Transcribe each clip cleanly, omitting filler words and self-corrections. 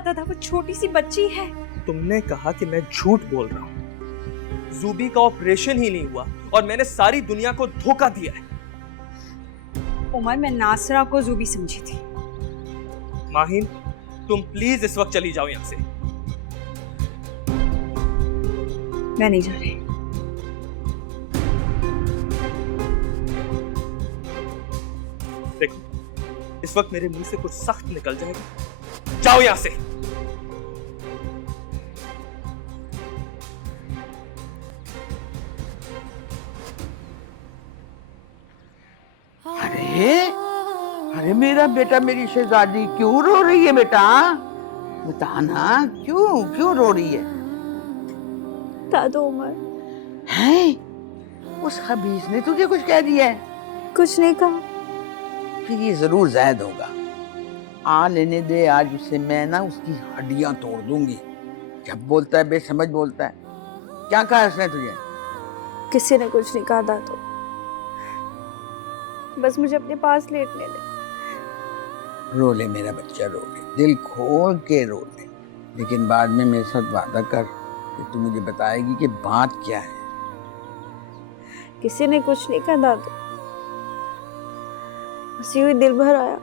पता था वो छोटी सी बच्ची है? तुमने कहा कि मैं झूठ बोल रहा हूं। जूबी का ऑपरेशन ही नहीं हुआ और मैंने सारी दुनिया को धोखा दिया है। उमर, मैं नासरा को जूबी समझी थी। माहिन, तुम प्लीज इस वक्त चली जाओ यहां से। मैं नहीं जा रही। देखो, इस वक्त मेरे मुंह से कुछ सख्त निकल जाएगा। जाओ यहां से। अरे मेरा बेटा, मेरी शहजादी क्यों रो रही है बेटा? बता ना, क्यों क्यों रो रही है? बता दो उमर। हैं? उस खबीस ने तुझे कुछ कह दिया है? कुछ नहीं कहा। फिर ये जरूर जायद होगा। आ लेने दे, आज उसे मैं ना उसकी हड्डियां तोड़ दूंगी। जब बोलता है बेसमझ बोलता है। क्या कहा उसने तुझे? किसी ने कुछ नहीं कहा दादू, बस मुझे अपने पास लेटने दे। रो ले मेरा बच्चा, रो ले, दिल खोल के रो ले, लेकिन बाद में मेरे साथ वादा कर कि तू मुझे बताएगी कि बात क्या है। किसी ने कुछ नहीं कहा दादू, हंसी हुई दिल भर आया।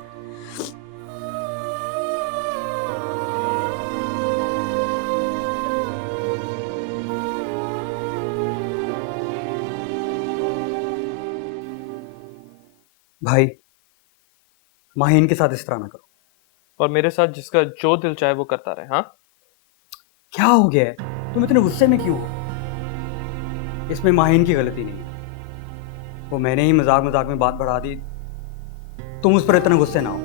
भाई, माहिन के साथ इस तरह ना करो। और मेरे साथ जिसका जो दिल चाहे वो करता रहे। हाँ, क्या हो गया है? तुम इतने गुस्से में क्यों हो? इसमें माहिन की गलती नहीं है। वो मैंने ही मजाक मजाक में बात बढ़ा दी। तुम उस पर इतना गुस्से ना हो।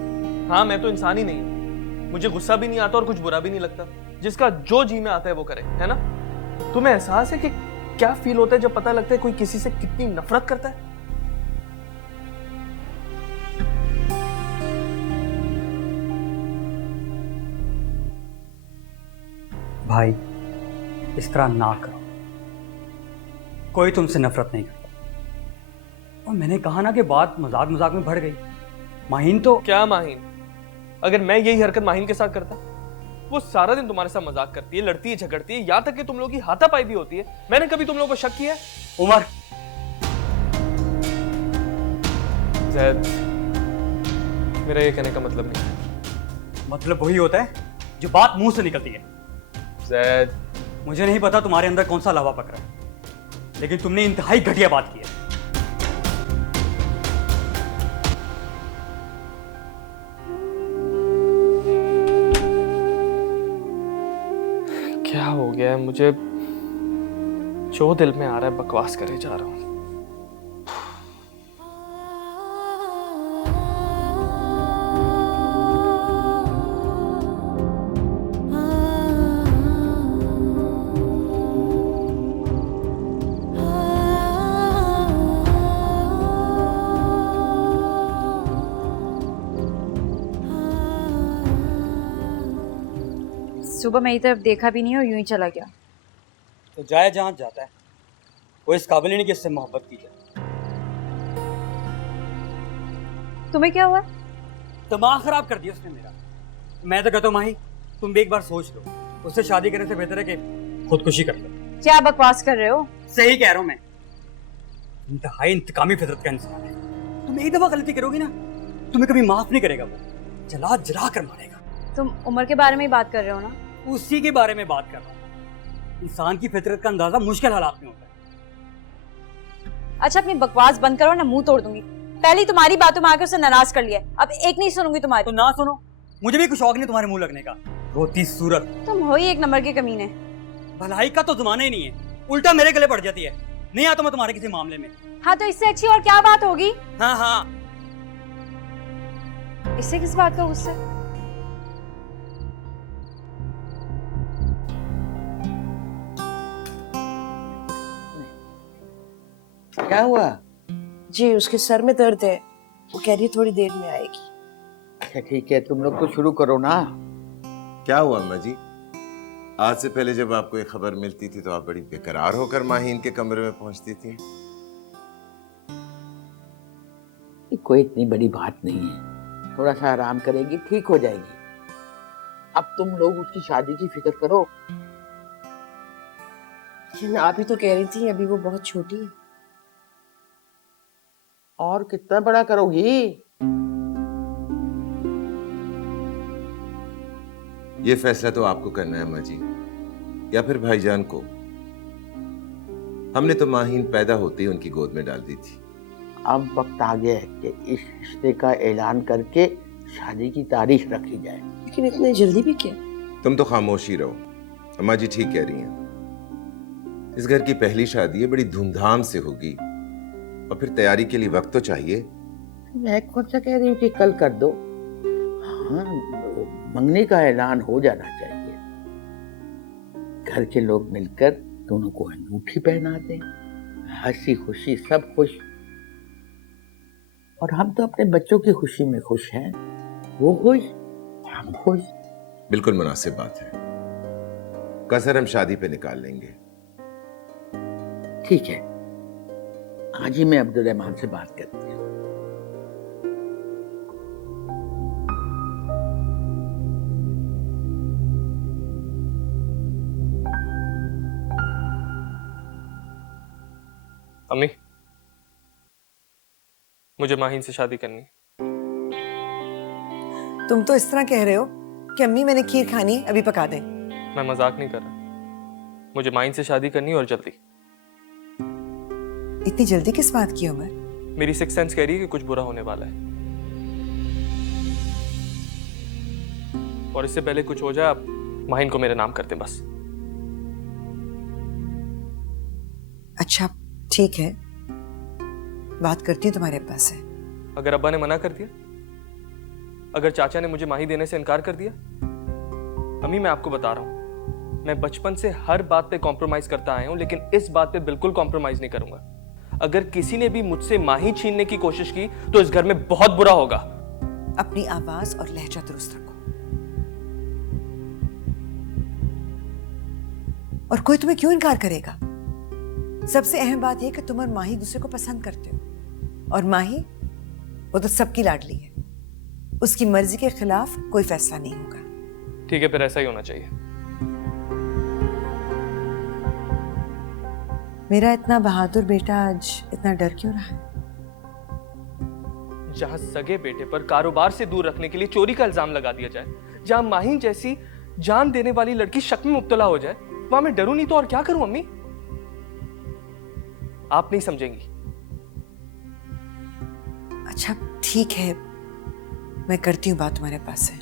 हाँ, मैं तो इंसान ही नहीं हूं। मुझे गुस्सा भी नहीं आता और कुछ बुरा भी नहीं लगता। जिसका जो जी में आता है वो करे, है ना? तुम्हें एहसास है कि क्या फील होता है जब पता लगता है कोई किसी से कितनी नफरत करता है? भाई, इस तरह ना करो। कोई तुमसे नफरत नहीं करता। और मैंने कहा ना कि बात मजाक मजाक में बढ़ गई। माहिन तो क्या माहिन? अगर मैं यही हरकत माहिन के साथ करता, वो सारा दिन तुम्हारे साथ मजाक करती है, लड़ती है, झगड़ती है, यहां तक कि तुम लोगों की हाथापाई भी होती है। मैंने कभी तुम लोगों को शक किया? उमर, जैद, मेरा ये कहने का मतलब नहीं है। मतलब वही होता है जो बात मुंह से निकलती है। जैद, मुझे नहीं पता तुम्हारे अंदर कौन सा लावा पक रहा है, लेकिन तुमने इंतहाई घटिया बात की है। क्या हो गया है? मुझे जो दिल में आ रहा है बकवास करे जा रहा हूं। सुबह मेरी तरफ देखा भी नहीं और यूं ही चला गया। तो जाए जहां जाता है, वो इस काबिल नहीं कि इससे मोहब्बत की जाए। तुम्हें क्या हुआ? दिमाग खराब कर दिया उसने मेरा। मैं तो कहता हूँ माही, तुम भी एक बार सोच लो। उससे शादी करने से बेहतर है कि खुदकुशी कर लो। क्या बकवास कर रहे हो? सही कह रहा हूं मैं। इंतहाई इंतकामी फितरत का इंसान है। तुम एक दफा गलती करोगी ना, तुम्हें कभी माफ नहीं करेगा। वो जला जला कर मारेगा। तुम उमर के बारे में ही बात कर रहे हो ना? उसी के बारे में बात कर रहा हूँ। इंसान की फितरत का अंदाजा मुश्किल हालात में होता है। अच्छा, अपनी बकवास बंद करो ना, मुंह तोड़ दूंगी। पहले ही तुम्हारी बातों में आकर उसे नाराज कर लिया, अब एक नहीं सुनूंगी तुम्हारी। तो ना सुनो, मुझे भी कुछ शौक नहीं तुम्हारे मुंह लगने का। रोती सूरत, तुम हो ही एक नंबर के कमीने। भलाई का तो जमाना ही नहीं है, उल्टा मेरे गले पड़ जाती है। नहीं आता मैं तुम्हारे किसी मामले में। हाँ, तो इससे अच्छी और क्या बात होगी? हाँ हाँ, इससे किस बात का गुस्सा? क्या हुआ? जी, उसके सर में दर्द है, वो कह रही है थोड़ी देर में आएगी। अच्छा ठीक है, तुम लोग तो शुरू करो ना। क्या हुआ अम्मा जी? आज से पहले जब आपको ये खबर मिलती थी तो आप बड़ी बेकरार होकर माहीन के कमरे में पहुंचती थी। कोई इतनी बड़ी बात नहीं है, थोड़ा सा आराम करेगी ठीक हो जाएगी। अब तुम लोग उसकी शादी की फिक्र करो। लेकिन आप ही तो कह रही थी अभी वो बहुत छोटी है। और कितना बड़ा करोगी? ये फैसला तो आपको करना है अम्मा जी, या फिर भाईजान को। हमने तो माहीन पैदा होते ही उनकी गोद में डाल दी थी। अब वक्त आ गया है कि इस रिश्ते का ऐलान करके शादी की तारीख रखी जाए। लेकिन इतने जल्दी भी क्या? तुम तो खामोश ही रहो। अम्मा जी ठीक कह रही हैं। इस घर की पहली शादी है, बड़ी धूमधाम से होगी, और फिर तैयारी के लिए वक्त तो चाहिए। मैं कौन सा कह रही हूँ कि कल कर दो। हाँ, मंगनी का ऐलान हो जाना चाहिए। घर के लोग मिलकर दोनों को अंगूठी पहना दें, हंसी खुशी सब खुश। और हम तो अपने बच्चों की खुशी में खुश हैं, वो खुश हम खुश। बिल्कुल मुनासिब बात है। कसर हम शादी पे निकाल लेंगे। ठीक है, आज ही मैं अब्दुल रहमान से बात करती हूँ। अम्मी, मुझे माहीन से शादी करनी है। तुम तो इस तरह कह रहे हो कि अम्मी मैंने खीर खानी है, अभी पका दें। मैं मजाक नहीं कर रहा। मुझे माहीन से शादी करनी है, और जल्दी। इतनी जल्दी किस बात की उमर? मेरी सिक्स सेंस कह रही है कि कुछ बुरा होने वाला है, और इससे पहले कुछ हो जाए आप माहीन को मेरे नाम कर दें बस। अच्छा ठीक है, बात करती हूँ तुम्हारे अब्बा से। अगर अब्बा ने मना कर दिया, अगर चाचा ने मुझे माही देने से इनकार कर दिया? अम्मी मैं आपको बता रहा हूं, मैं बचपन से हर बात पे कॉम्प्रोमाइज करता आया हूं, लेकिन इस बात पे बिल्कुल कॉम्प्रोमाइज नहीं करूंगा। अगर किसी ने भी मुझसे माही छीनने की कोशिश की तो इस घर में बहुत बुरा होगा। अपनी आवाज और लहजा दुरुस्त रखो, और कोई तुम्हें क्यों इनकार करेगा? सबसे अहम बात यह कि तुम और माही दूसरे को पसंद करते हो, और माही वो तो सबकी लाडली है, उसकी मर्जी के खिलाफ कोई फैसला नहीं होगा। ठीक है, फिर ऐसा ही होना चाहिए। मेरा इतना बहादुर बेटा आज इतना डर क्यों रहा है? जहां सगे बेटे पर कारोबार से दूर रखने के लिए चोरी का इल्जाम लगा दिया जाए, जहां माहीन जैसी जान देने वाली लड़की शक में मुब्तला हो जाए, वहां मैं डरूं नहीं तो और क्या करूं अम्मी? आप नहीं समझेंगी। अच्छा ठीक है, मैं करती हूँ बात तुम्हारे पास से।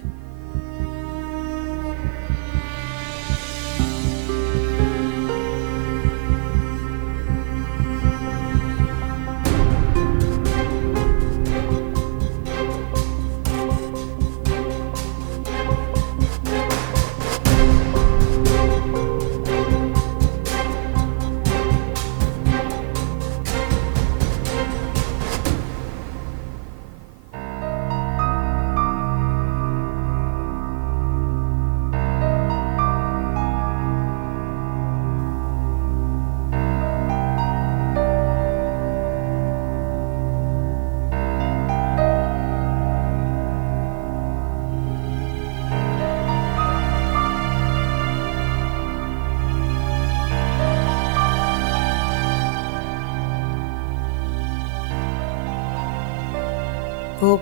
वो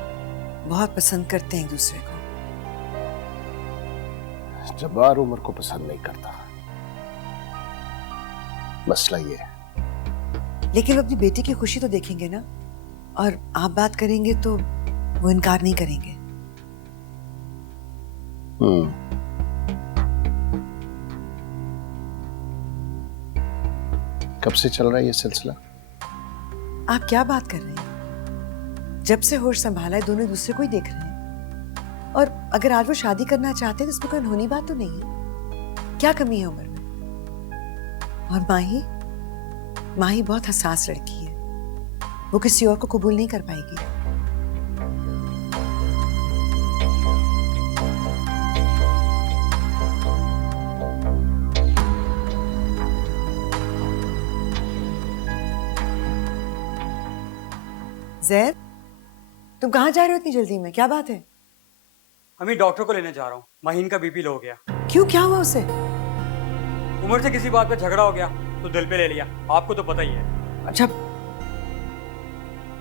बहुत पसंद करते हैं एक दूसरे को। जब्बार उमर को पसंद नहीं करता, मसला ये है। लेकिन वो अपनी बेटी की खुशी तो देखेंगे ना, और आप बात करेंगे तो वो इनकार नहीं करेंगे। कब से चल रहा है ये सिलसिला? आप क्या बात कर रहे हैं? जब से होश संभाला है दोनों एक दूसरे को ही देख रहे हैं, और अगर आज वो शादी करना चाहते हैं तो इसमें कोई अनहोनी बात तो नहीं है। क्या कमी है उम्र में? और माही बहुत हसास लड़की है, वो किसी और को कबूल नहीं कर पाएगी। जैद, तुम कहाँ जा रहे हो इतनी जल्दी में? क्या बात है? अम्मी डॉक्टर को लेने जा रहा हूँ, माहीन का बीपी लो हो गया। क्यों, क्या हुआ उसे? उमर से किसी बात पे झगड़ा हो गया तो दिल पे ले लिया, आपको तो पता ही है। अच्छा,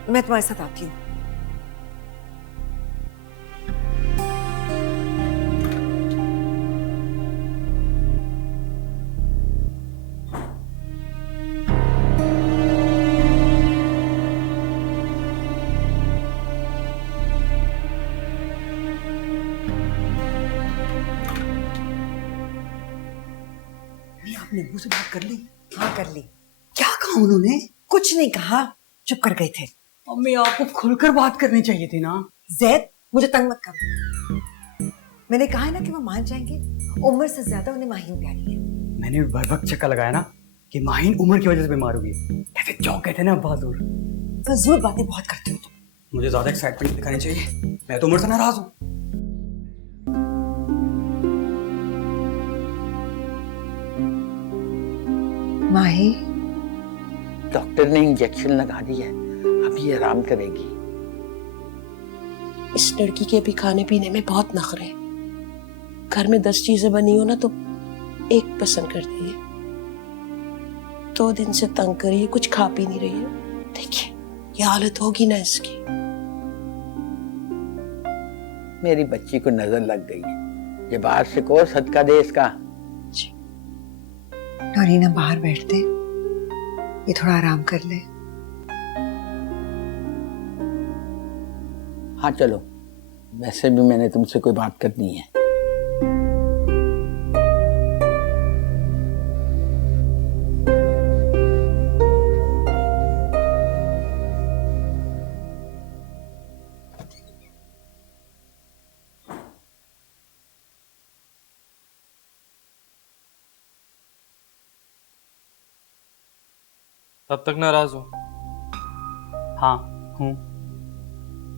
मैं तुम्हारे साथ आती हूँ। आपने मुंह से बात कर ली? हाँ, कर ली। क्या कहा उन्होंने? कुछ नहीं कहा, चुप कर गए थे। अम्मी आपको खुलकर बात करनी चाहिए थी ना। जैद, मुझे तंग मत करो। मैंने कहा है ना कि वो मान जाएंगे। उम्र से ज्यादा उन्हें माहीन प्यारी है। मैंने भी भरभक चक्का लगाया ना कि माहीन उम्र की वजह से बीमार हुई है। कहते जो कहते ना बहादुर। फजूल बातें बहुत करते हो तुम। मुझे ज्यादा एक्साइटमेंट दिखानी चाहिए, मैं तो उम्र से नाराज हूँ। माही, डॉक्टर ने इंजेक्शन लगा दिया है, अब ये आराम करेगी। इस लड़की के भी खाने पीने में बहुत नखरे हैं। घर में 10 चीजें बनी हो ना तो एक पसंद करती है। 2 दिन से तंग करी है, कुछ खा पी नहीं रही है। देखिए ये हालत होगी ना इसकी। मेरी बच्ची को नजर लग गई है, ये बाहर से को सदका दे इसका। नौरीना बाहर बैठते, ये थोड़ा आराम कर ले। हाँ चलो, वैसे भी मैंने तुमसे कोई बात करनी है। अब तक नाराज हो? हाँ हूँ।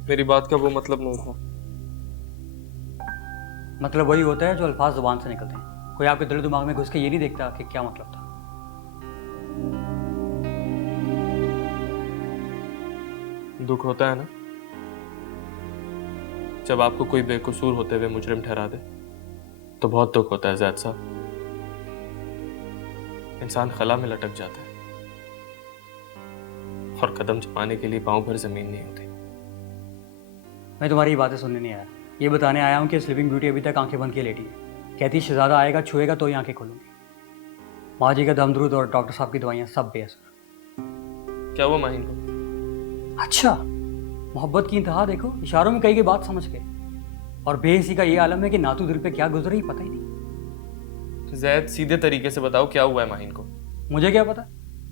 मेरी बात का वो मतलब नहीं था। मतलब वही होता है जो अल्फाज जुबान से निकलते हैं। कोई आपके दिल दिमाग में घुस के ये नहीं देखता कि क्या मतलब था। दुख होता है ना जब आपको कोई बेकसूर होते हुए मुजरिम ठहरा दे, तो बहुत दुख होता है ज़ैद साहब। इंसान खला में लटक जाता है और कदम छुपाने के लिए पांव भर जमीन नहीं होती। मैं तुम्हारी ये बातें सुनने नहीं आया, ये बताने आया हूँ कि स्लीपिंग ब्यूटी अभी तक आंखें बंद के लेटी है। कहती शहजादा आएगा, छुएगा तो ही आंखें खोलूंगी। माँ जी का दमदरूद और डॉक्टर साहब की दवाइयाँ सब बेअसर। क्या हुआ माहिन को? अच्छा, मोहब्बत की इंतहा देखो, इशारों में कही गई बात समझ गए। और बेहसी का ये आलम है कि नातू दिल पे क्या गुजर रही पता ही नहीं। ज़ैद सीधे तरीके से बताओ क्या हुआ है माहिन को? मुझे क्या पता।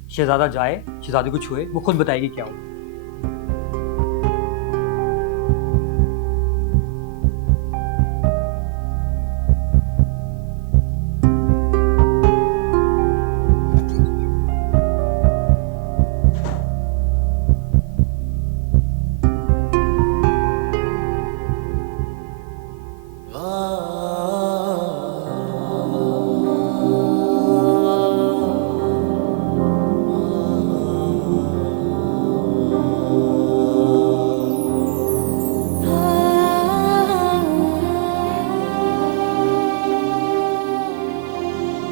शहजादा जाए, शहजादी को छुए, वो खुद बताएगी क्या हुआ।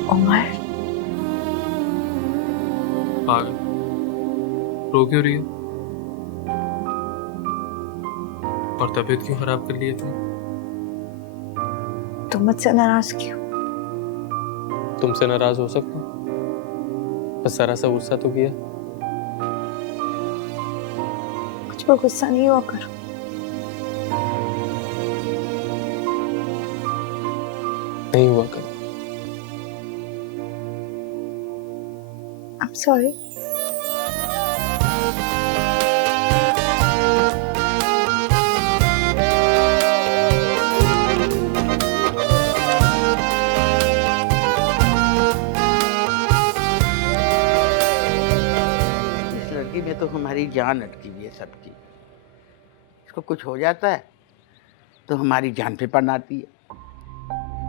उमर, पागल, रो क्यों रही हो? और तबीयत क्यों खराब कर ली है तुम मुझसे नाराज क्यों? तुमसे नाराज हो सकता हूँ, बस जरा सा गुस्सा तो किया। कुछ पर गुस्सा नहीं हुआ करो। नहीं हुआ करो। I'm sorry. इस लड़की में तो हमारी जान अटकी हुई है सबकी। इसको कुछ हो जाता है तो हमारी जान पे पड़ आती है।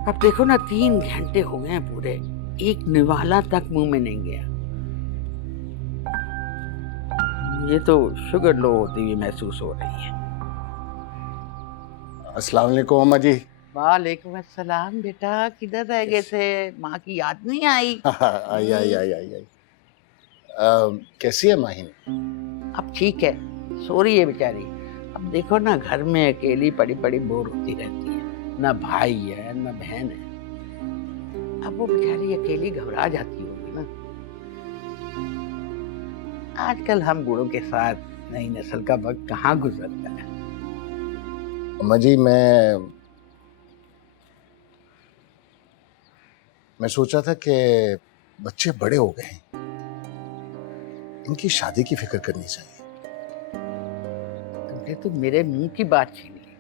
अब देखो ना, 3 घंटे हो गए हैं पूरे, एक निवाला तक मुंह में नहीं गया। ये तो शुगर लो होती हुई महसूस हो रही है। अस्सलाम वालेकुम अम्मा जी। वालेकुम अस्सलाम बेटा, किधर रह गए थे? माँ की याद नहीं आई? आई आई आई आई आई। कैसी है माहिन? अब ठीक है, सो रही है बेचारी। अब देखो ना, घर में अकेली पड़ी पड़ी बोर होती रहती है, ना भाई है ना बहन है। अब वो बेचारी अकेली घबरा जाती होगी ना। आजकल हम बूढ़ों के साथ नई नस्ल का वक्त कहाँ गुजरता है। अम्मा जी मैं सोच रहा था कि बच्चे बड़े हो गए हैं, इनकी शादी की फिक्र करनी चाहिए। तुमने तो मेरे मुंह की बात छीन ली।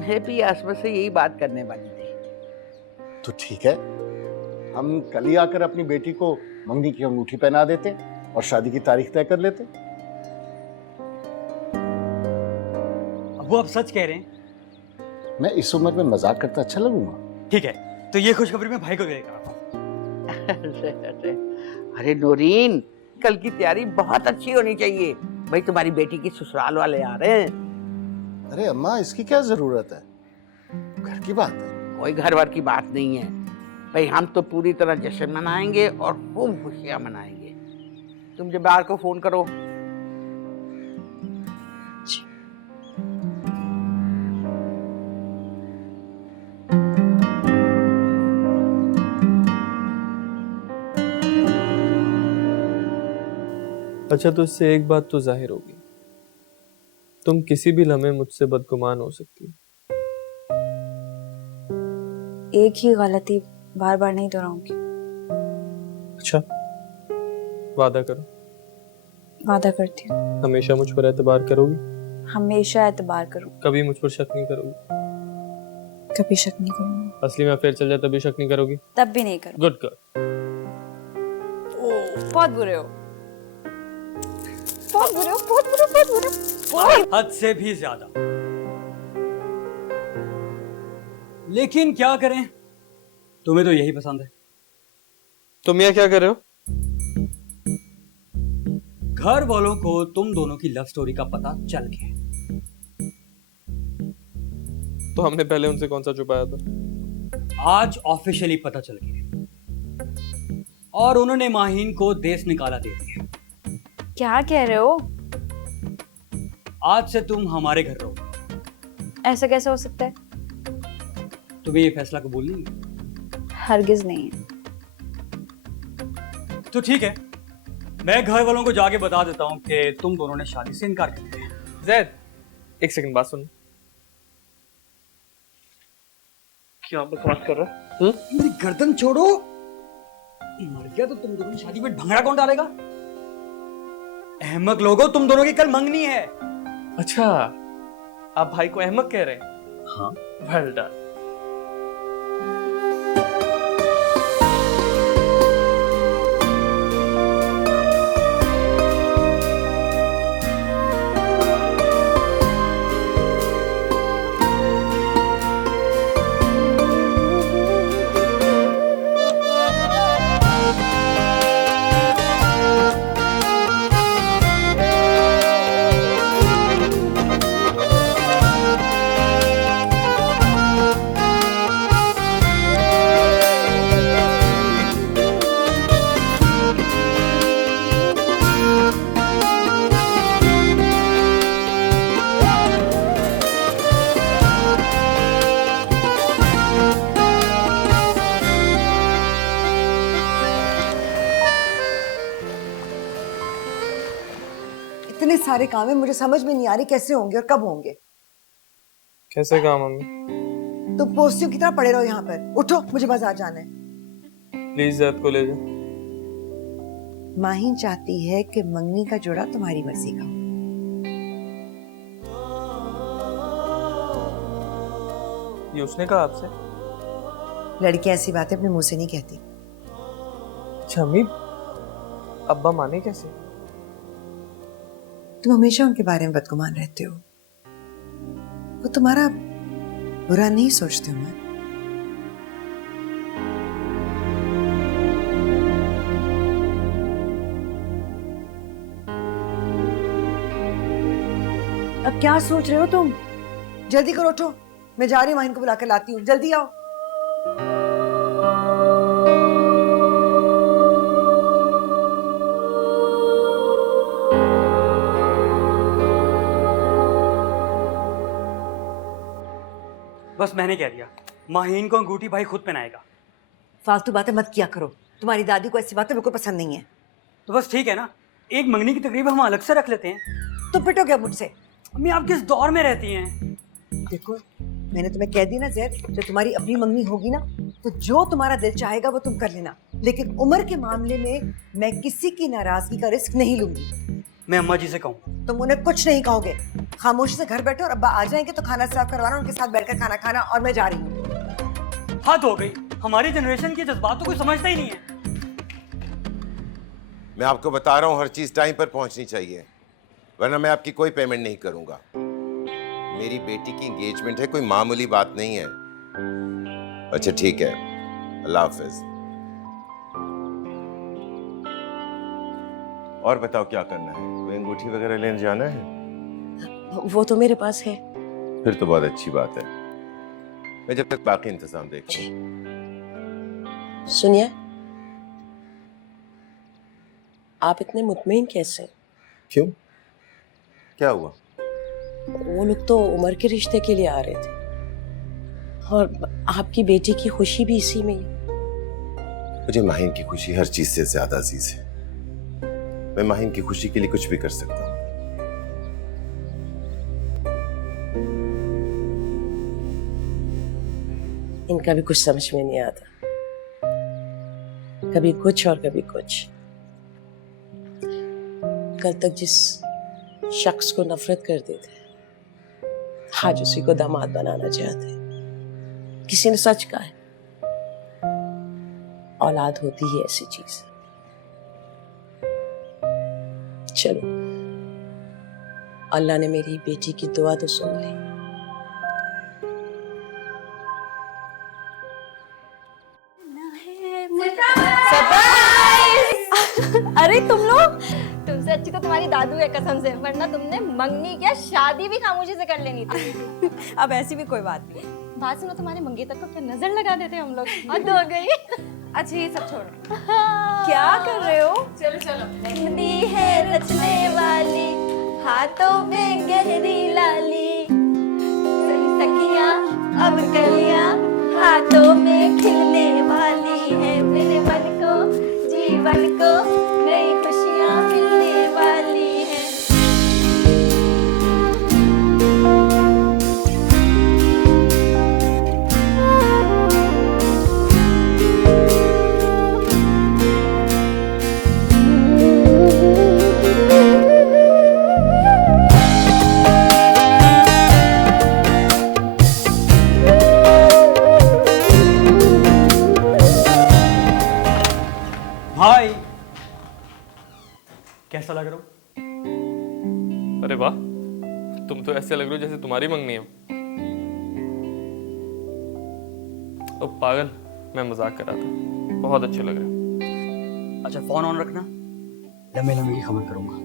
मैं भी आसमा से यही बात करने वाली थी। तो ठीक है, हम कल ही आकर अपनी बेटी को मंगनी की अंगूठी पहना देते और शादी की तारीख तय कर लेते। वो आप सच कह रहे हैं? मैं इस उम्र में मजाक करता अच्छा लगूंगा? ठीक है, तो ये खुशखबरी मैं भाई को दे रहा अरे अरे नूरीन, कल की तैयारी बहुत अच्छी होनी चाहिए। भाई तुम्हारी बेटी की ससुराल वाले आ रहे हैं। अरे अम्मा, इसकी क्या जरूरत है, घर की बात है। कोई घर वर की बात नहीं है भाई, हम तो पूरी तरह जश्न मनाएंगे और खूब खुशियां मनाएंगे। तुम जब्बार को फोन करो। अच्छा, तो इससे एक बात तो जाहिर होगी, तुम किसी भी लम्हे मुझसे बदगुमान हो सकती हो। एक ही गलती बार बार नहीं दोहराऊंगी। अच्छा, वादा करो। वादा करती हूँ। हमेशा मुझ पर एतबार करोगी? हमेशा एतबार करूँ। कभी मुझ पर शक नहीं करोगी? कभी शक नहीं करूँगी। असली में अफेयर चल जाए तभी शक नहीं करोगी? तब भी नहीं करूँ। Good girl. बहुत बुरे हो, बहुत बुरे हो, बहुत बुरे, बहुत बुरे, बहुत। हद से भी ज्यादा। लेकिन क्या करें, तुम्हें तो यही पसंद है। तुम यहाँ क्या कर रहे हो? घर वालों को तुम दोनों की लव स्टोरी का पता चल गया। तो हमने पहले उनसे कौन सा छुपाया था? आज ऑफिशियली पता चल गया और उन्होंने माहीन को देश निकाला दे दिया। क्या कह रहे हो? आज से तुम हमारे घर रहो। ऐसा कैसे हो सकता है? तुम्हें ये फैसला कबूल नहीं है? हरगिज नहीं है। तो ठीक है, मैं घर वालों को जाके बता देता हूँ कि तुम दोनों ने शादी से इनकार कर दिया। जैद, एक सेकंड बात सुन। क्या बकवास कर रहा है? मेरी गर्दन छोड़ो। मर गया तो तुम दोनों की शादी में भंगड़ा कौन डालेगा? अहमक लोगों, तुम दोनों की कल मंगनी है। अच्छा, आप भाई को अहमक कह रहे हैं? हाँ। Well done. इतने सारे काम है, मुझे समझ में नहीं आ रही कैसे होंगे और कब होंगे। कैसे कहा मम्मी? तुम पोस्टियों की तरह पड़े रहो यहाँ पर। उठो, मुझे बाजार जाना है। प्लीज जैद को ले जाओ। माहीन चाहती है कि मंगनी का जोड़ा तुम्हारी मर्जी का हो। ये उसने कहा आपसे? लड़कियां ऐसी बातें अपने मुंह से नहीं कहती। अच्छा अम्मी, अब्बा माने कैसे? तुम हमेशा उनके बारे में बदगुमान रहते हो। वो तुम्हारा बुरा नहीं सोचते उमर। अब क्या सोच रहे हो तुम? जल्दी करो, उठो, मैं जा रही हूँ, माहिन को बुला कर लाती हूँ, जल्दी आओ। बस मैंने कह दिया, माहीन को अंगूठी भाई खुद पहनाएगा। फालतू बातें मत किया करो, तुम्हारी दादी को ऐसी बातें बिल्कुल पसंद नहीं है। तो बस ठीक है ना, एक मंगनी की तकरीब हम अलग से रख लेते हैं। तुम पिटो क्या मुझसे? अम्मी आप किस दौर में रहती हैं? देखो, मैंने तुम्हें कह दी ना ज़ैद, जब तुम्हारी अपनी मंगनी होगी ना तो जो तुम्हारा दिल चाहेगा वो तुम कर लेना, लेकिन उम्र के मामले में मैं किसी की नाराजगी का रिस्क नहीं लूंगी। मैं अम्मा जी से कहूँ? तुम उन्हें कुछ नहीं कहोगे, खामोशी से घर बैठो और अब्बा आ जाएंगे तो खाना सर्व करवाना, उनके साथ बैठकर खाना खाना, और मैं जा रही हूँ। हद हो गई, हमारी जनरेशन के जज्बात तो कोई समझता ही नहीं है। मैं आपको बता रहा हूं, हर चीज टाइम पर पहुंचनी चाहिए, वरना मैं आपकी कोई पेमेंट नहीं करूंगा। मेरी बेटी की एंगेजमेंट है, कोई मामूली बात नहीं है। अच्छा ठीक है, अल्लाह हाफिज। और बताओ क्या करना है? कोई अंगूठी वगैरह लेने जाना है? वो तो मेरे पास है। फिर तो बहुत अच्छी बात है, मैं जब तक बाकी इंतजाम देखता हूं। सुनिए, आप इतने मुतमईन कैसे? क्यों, क्या हुआ? वो लोग तो उमर के रिश्ते के लिए आ रहे थे, और आपकी बेटी की खुशी भी इसी में ही। मुझे माहिन की खुशी हर चीज से ज्यादा अजीज है। मैं माहिन की खुशी के लिए कुछ भी कर सकता हूँ। इनका भी कुछ समझ में नहीं आता, कभी कुछ और कभी कुछ। कल तक जिस शख्स को नफरत करते थे, आज उसी को दामाद बनाना चाहते। किसी ने सच कहा है, औलाद होती ही ऐसी चीज। चलो, अल्लाह ने मेरी बेटी की दुआ तो सुन ली। अरे तुम लोग, तुमसे अच्छी तो तुम्हारी दादू है कसम से, वरना तुमने मंगनी क्या शादी भी खामोशी से कर लेनी थी। अब ऐसी भी कोई बात नहीं। बात सुनो, तुम्हारे मंगेतर को क्या नजर लगा देते हम लोग, हद हो गई। अच्छा ये सब छोड़ो, क्या कर रहे हो? चलो चलो। मेहंदी है रचने वाली, हाथों में गहरी लाली, सखियां अब कलियां हाथों में खिलने वाली है, मेरे मन को जीवन को नई खुशियां मिलने वाली है। भाई कैसा लग रहा हूँ? अरे वाह, तुम तो ऐसे लग रहे हो जैसे तुम्हारी मंगनी हो। ओ पागल, मैं मजाक कर रहा था, बहुत अच्छे लग रहे हो। अच्छा फोन ऑन रखना, लम्बे लम्बे की खबर करूंगा।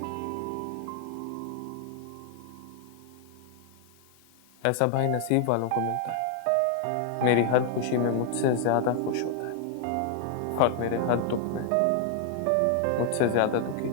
ऐसा भाई नसीब वालों को मिलता है। मेरी हर खुशी में मुझसे ज्यादा खुश होता है, और मेरे हर दुख में मुझसे ज्यादा दुखी।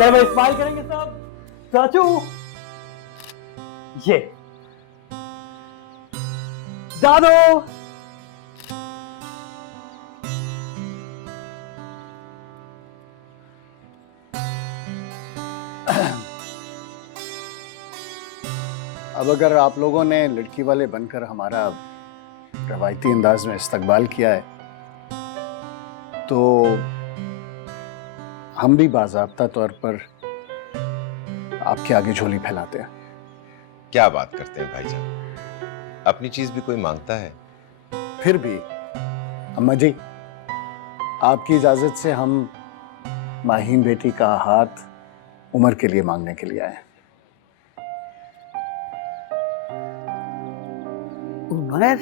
चलो भाई स्माइल करेंगे सब। चाचू, ये दादू, अब अगर आप लोगों ने लड़की वाले बनकर हमारा रवायती अंदाज में इस्तकबाल किया है, तो हम भी बाज़ाब्ता तौर पर आपके आगे झोली फैलाते हैं। क्या बात करते हैं भाईजान, अपनी चीज भी कोई मांगता है। फिर भी अम्मा जी, आपकी इजाजत से हम माहीन बेटी का हाथ उमर के लिए मांगने के लिए आए। उमर,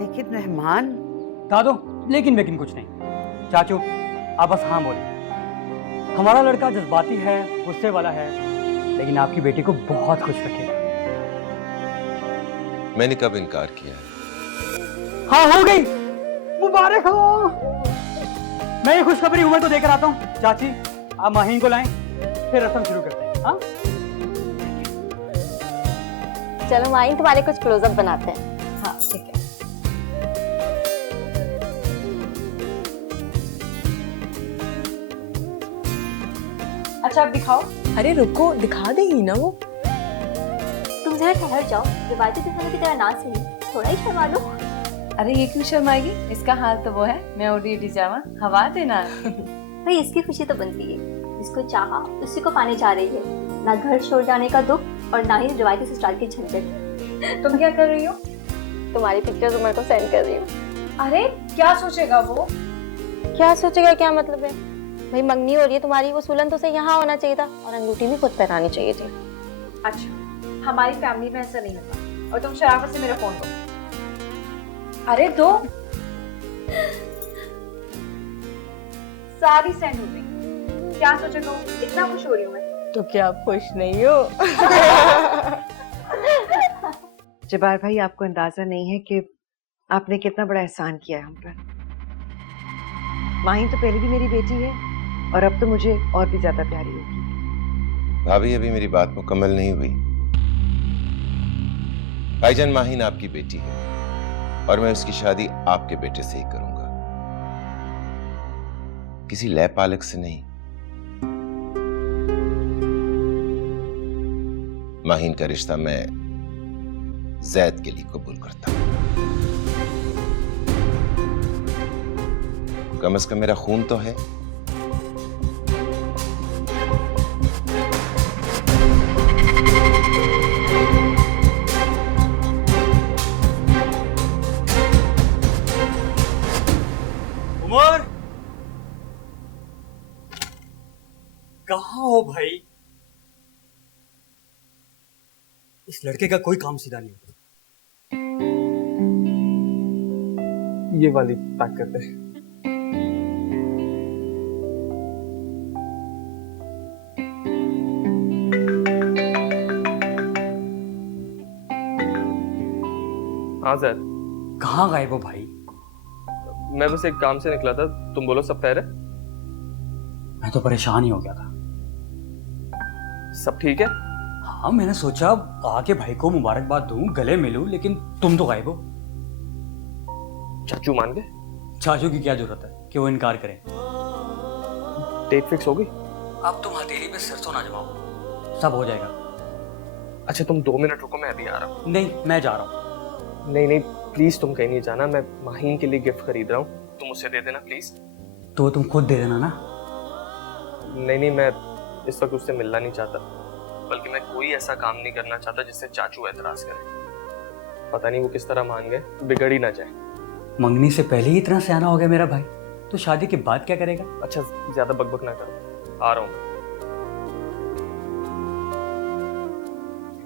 लेकिन मेहमान। दादो, लेकिन वेकिन कुछ नहीं। चाचू, आप बस हाँ बोले। हमारा लड़का जज्बाती है, गुस्से वाला है, लेकिन आपकी बेटी को बहुत खुश रखेगा। मैंने कब इनकार किया है? हाँ, हो गई। मुबारक हो। मैं ये खुशखबरी उमर को देकर आता हूँ। चाची, आप माहीन को लाएं, फिर रस्म शुरू करते हैं। हाँ? चलो माहीन, तुम्हारे कुछ क्लोजअप बनाते हैं। हाँ ठीक है। अच्छा आप दिखाओ। अरे रुको, दिखा देगी ना वो। तुम जरा ठहर जाओ, रिवायती दिखाने की तरह ना सही, थोड़ा ही शर्मा लो। अरे ये क्यों शर्माएगी? इसका हाल तो वो है, मैं ओढ़ी जावा हवा देना। भाई इसकी खुशी तो बनती है, जिसको चाहा उसी को पाने जा रही है, ना घर छोड़ जाने का दुख और ना ही रिवायती ससुराल की झंझट। तुम क्या कर रही हो? तुम्हारी पिक्चर्स उमर को सेंड कर रही हूँ। अरे क्या सोचेगा वो? क्या सोचेगा, क्या मतलब है? भाई मंगनी हो रही है तुम्हारी, वो सुलन तो से यहाँ होना चाहिए था और अंगूठी भी खुद पहनानी चाहिए थी। अच्छा, हमारी फैमिली में ऐसा नहीं होता। और तुम शराफत से मेरा फोन दो। अरे दो। सारी सेंड हो गई। क्या सोचेगा वो? इतना खुश हो रही हूँ मैं। तो क्या आप खुश नहीं हो? जब्बार भाई, आपको अंदाजा नहीं है कि आपने कितना बड़ा एहसान किया है हम पर। माहीन तो पहले भी मेरी बेटी है और अब तो मुझे और भी ज्यादा प्यारी होगी। भाभी, अभी मेरी बात मुकम्मल नहीं हुई। भाईजान, माहीन आपकी बेटी है और मैं उसकी शादी आपके बेटे से ही करूंगा, किसी लय पालक से नहीं। माहीन का रिश्ता मैं जैद के लिए कबूल करता हूं। कम से कम मेरा खून तो है। उमर, कहाँ हो भाई? इस लड़के का कोई काम सीधा नहीं होता। ये वाली पैक करते हैं। हाँ सर। कहाँ गए वो भाई? मैं बस एक काम से निकला था। तुम बोलो, सब खैर है? मैं तो परेशान ही हो गया था। सब ठीक है? हाँ, मैंने सोचा आके भाई को मुबारकबाद दूं, गले मिलूं, लेकिन तुम तो गायब हो। चाचू मान गए? चाचू की क्या जरूरत है कि वो इनकार करें? डेट फिक्स हो गई? अब तुम हथेली पे सरसों ना जमाओ, सब हो जाएगा। अच्छा तुम 2 मिनट रुको, मैं अभी आ रहा हूँ। नहीं, मैं जा रहा हूँ। नहीं नहीं प्लीज, तुम कहीं नहीं जाना। मैं माहीन के लिए गिफ्ट खरीद रहा हूँ, तुम उसे दे देना प्लीज। तो तुम खुद दे देना ना। नहीं नहीं, मैं इस वक्त उससे मिलना नहीं चाहता, बल्कि मैं कोई ऐसा काम नहीं करना चाहता जिससे चाचू एतराज करे। पता नहीं वो किस तरह मान गए, बिगड़ ही ना जाए। मंगनी से पहले ही इतना सियाना हो गया मेरा भाई, तो शादी के बाद क्या करेगा? अच्छा ज्यादा बकबक ना करो, आ रहा हूँ।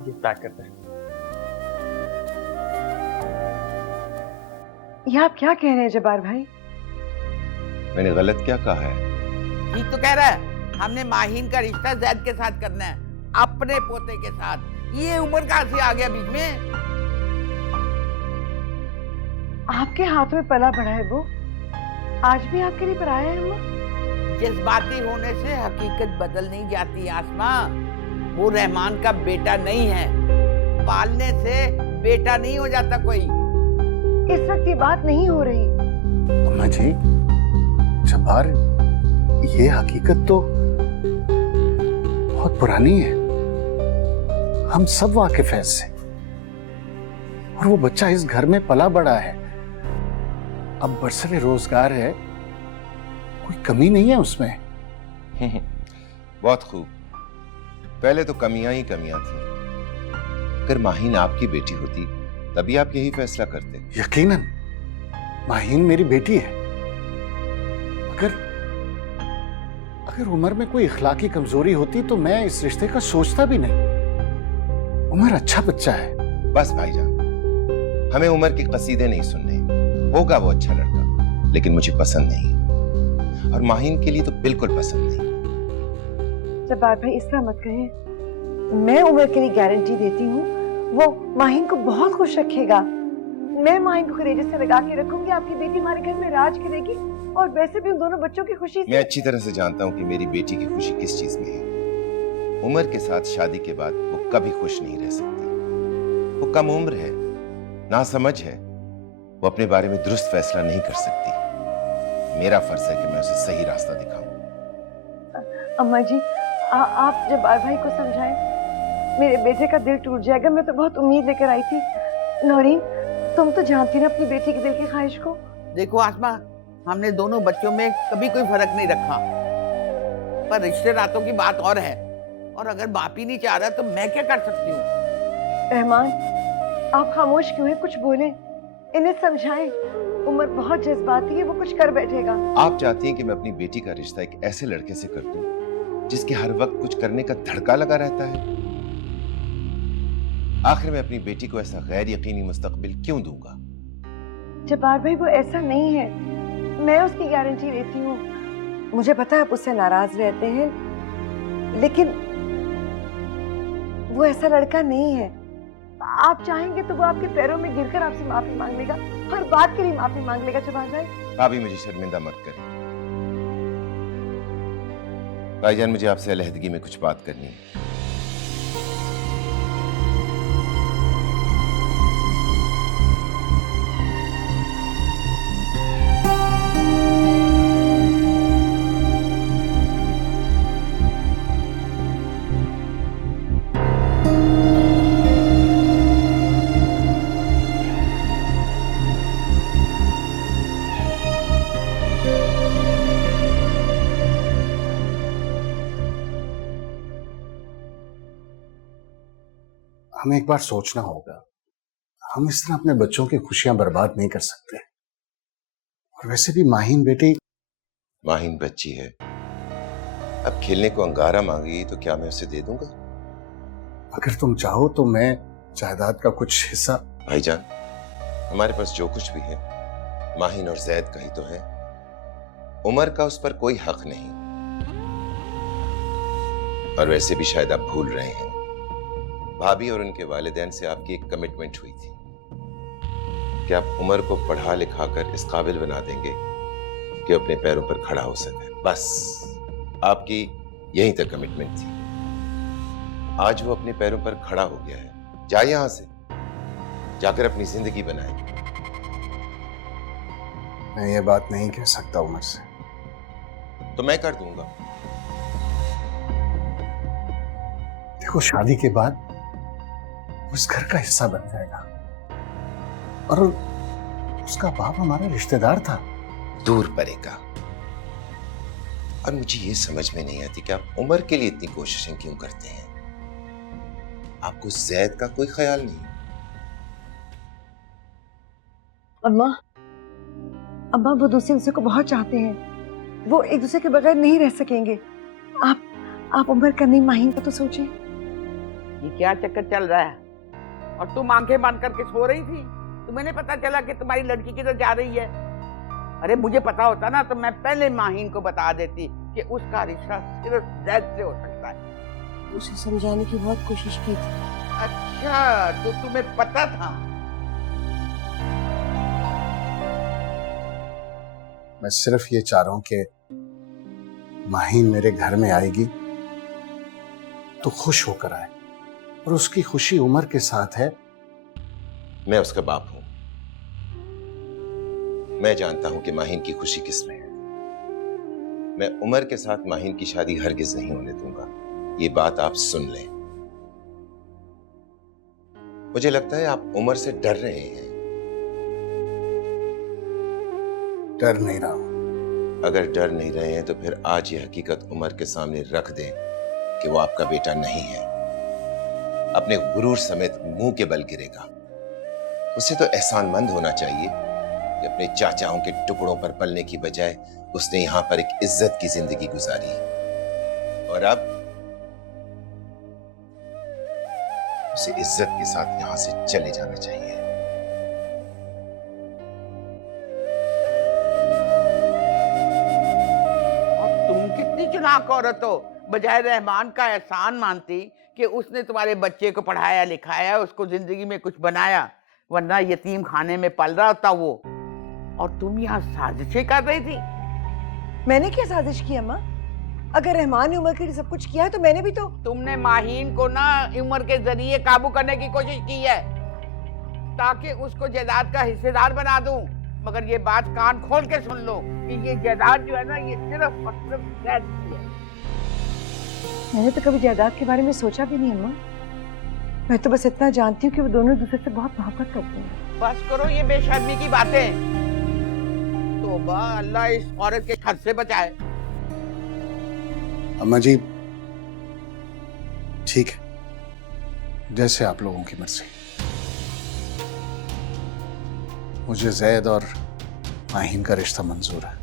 ये पैक करते हैं। ये आप क्या कह रहे हैं जब्बार भाई? मैंने गलत क्या कहा है? ठीक तो कह रहा है। हमने माहीन का रिश्ता जैद के साथ करना है, अपने पोते के साथ। ये उम्र कहां से आ गया बीच में? आपके हाथ में पला बढ़ा है वो, आज भी आपके लिए पराया है अम्मा? जज्बाती होने से हकीकत बदल नहीं जाती आसमा। वो रहमान का बेटा नहीं है, पालने से बेटा नहीं हो जाता कोई। इस वक्त ये बात नहीं हो रही। अम्मा जी, जब्बार, ये हकीकत तो बहुत पुरानी है, हम सब वाकिफ हैं इससे। और वो बच्चा इस घर में पला बड़ा है, अब बरसरे रोजगार है, कोई कमी नहीं है उसमें। बहुत खूब। पहले तो कमियां ही कमियां थी। अगर माहीन आपकी बेटी होती तभी आप यही फैसला करते। यकीनन माहीन मेरी बेटी है। अगर अगर उमर में कोई इखलाकी कमजोरी होती तो मैं इस रिश्ते का सोचता भी नहीं। उमर अच्छा बच्चा है। बस भाईजान, हमें उमर के कसीदे नहीं सुनने। होगा वो अच्छा लड़का, लेकिन मुझे पसंद नहीं, और माहीन के लिए तो बिल्कुल पसंद नहीं। जब्बार भाई इस तरह मत कहें। मैं उमर के लिए गारंटी देती हूँ, वो माहीन को बहुत खुश रखेगा। मैं माहीन को कलेजे से लगा के रखूंगी। आपकी बेटी हमारे घर में राज करेगी, और वैसे भी उन दोनों बच्चों की खुशी से। मैं अच्छी तरह से जानता हूँ कि मेरी बेटी की खुशी किस चीज में है। उमर के साथ शादी के बाद वो कभी खुश नहीं रह सकती। वो कम उम्र है, नासमझ है, वो अपने बारे में दुरुस्त फैसला नहीं कर सकती। मेरा फर्ज है कि मैं उसे सही रास्ता दिखाऊं। अम्मा जी, आप जब्बार भाई को समझाएं। मेरे बेटे का दिल टूट जाएगा। मैं तो बहुत उम्मीद लेकर आई थी। नौरीन, तुम तो जानती ना अपनी बेटी के दिल की ख्वाहिश को। देखो आसमा, हमने दोनों बच्चों में कभी कोई फर्क नहीं रखा, पर रिश्ते नातों की बात और है। और अगर बाप ही नहीं चाह रहा तो मैं क्या कर सकती हूँ? रहमान, आप खामोश क्यों हैं? कुछ बोले, इन्हें समझाएं। उमर बहुत जज्बाती है, वो कुछ कर बैठेगा। आप चाहती हैं कि मैं अपनी बेटी का रिश्ता एक ऐसे लड़के से कर दूं जिसके हर वक्त कुछ करने का धड़का लगा रहता है? आखिर मैं अपनी बेटी को ऐसा गैर यकीनी मुस्तकबिल क्यों दूंगा? जब्बार भाई, वो ऐसा नहीं है। मैं उसकी गारंटी देती हूँ। मुझे पता है आप उससे नाराज रहते हैं, लेकिन वो ऐसा लड़का नहीं है। आप चाहेंगे तो वो आपके पैरों में गिरकर आपसे माफी मांग लेगा, हर बात के लिए माफी मांग लेगा। जब्बार भाई, भाभी मुझे शर्मिंदा मत करें। भाईजान, मुझे आपसे अलहदगी में कुछ बात करनी है। हमें एक बार सोचना होगा। हम इस तरह अपने बच्चों की खुशियां बर्बाद नहीं कर सकते। और वैसे भी माहीन बेटी, माहीन बच्ची है, अब खेलने को अंगारा मांगी तो क्या मैं उसे दे दूंगा? अगर तुम चाहो तो मैं जायदाद का कुछ हिस्सा। भाईजान, हमारे पास जो कुछ भी है माहीन और जैद का ही तो है। उमर का उस पर कोई हक नहीं। और वैसे भी शायद आप भूल रहे हैं, भाभी और उनके वालिदैन से आपकी एक कमिटमेंट हुई थी कि आप उमर को पढ़ा लिखा कर इस काबिल बना देंगे कि अपने पैरों पर खड़ा हो सके। बस आपकी यहीं तक कमिटमेंट थी। आज वो अपने पैरों पर खड़ा हो गया है। जाए यहां से, जाकर अपनी जिंदगी बनाए। मैं ये बात नहीं कह सकता उमर से। तो मैं कर दूंगा। देखो, शादी के बाद उस घर का हिस्सा बन जाएगा, और उसका बाप हमारा रिश्तेदार था। दूर पड़ेगा। और मुझे ये समझ में नहीं आती कि आप उमर के लिए इतनी कोशिशें क्यों करते हैं। आपको जैद का कोई ख्याल नहीं? अम्मा वो दूसरे को बहुत चाहते हैं। वो एक दूसरे के बगैर नहीं रह सकेंगे। आप उमर का नहीं, माहीन का तो सोचें। ये क्या चक्कर चल रहा है? और तुम आंखें बंद करके सो रही थी? तुम्हें नहीं पता चला कि तुम्हारी लड़की किधर जा रही है? अरे मुझे पता होता ना तो मैं पहले माहीन को बता देती कि उसका रिश्ता सिर्फ जैद से हो सकता है। उसे समझाने की बहुत कोशिश की थी। अच्छा, तो तुम्हें पता था? मैं सिर्फ ये चाह रहा हूं कि माहीन मेरे घर में आएगी तो खुश होकर आए, और उसकी खुशी उमर के साथ है। मैं उसका बाप हूं। मैं जानता हूं कि माहीन की खुशी किसमें है। मैं उमर के साथ माहीन की शादी हरगिज नहीं होने दूंगा। ये बात आप सुन लें। मुझे लगता है आप उमर से डर रहे हैं। डर नहीं रहा हूं। अगर डर नहीं रहे हैं तो फिर आज ये हकीकत उमर के सामने रख दें कि वो आपका बेटा नहीं है, अपने गुरूर समेत मुंह के बल गिरेगा। उसे तो एहसानमंद होना चाहिए कि अपने चाचाओं के टुकड़ों पर पलने की बजाय उसने यहां पर एक इज्जत की जिंदगी गुजारी, और अब उसे इज्जत के साथ यहां से चले जाना चाहिए। और तुम कितनी चलाक औरत हो, बजाय रहमान का एहसान मानती कि उसने तुम्हारे बच्चे को पढ़ाया लिखाया, उसको जिंदगी में कुछ बनाया, वरना यतीम खाने में पल रहा होता वो, और तुम यहाँ साजिशें कर रही थी। मैंने क्या साजिश की अम्मा? अगर रहमान ने उमर के लिए सब कुछ किया है तो मैंने भी तो। तुमने माहीन को ना उमर के जरिए काबू करने की कोशिश की है ताकि उसको जायदाद का हिस्सेदार बना दूं, मगर ये बात कान खोल के सुन लो कि ये जायदाद जो है ना, ये सिर्फ और सिर्फ जैद की है। मैंने तो कभी जायदाद के बारे में सोचा भी नहीं अम्मा। मैं तो बस इतना जानती हूँ कि वो दोनों दूसरे से बहुत मोहब्बत करते हैं। बस करो ये बेशर्मी की बातें। तौबा, अल्लाह इस औरत के शर से बचाए। अम्मा जी ठीक है, जैसे आप लोगों की मर्जी। मुझे जैद और माहीन का रिश्ता मंजूर है।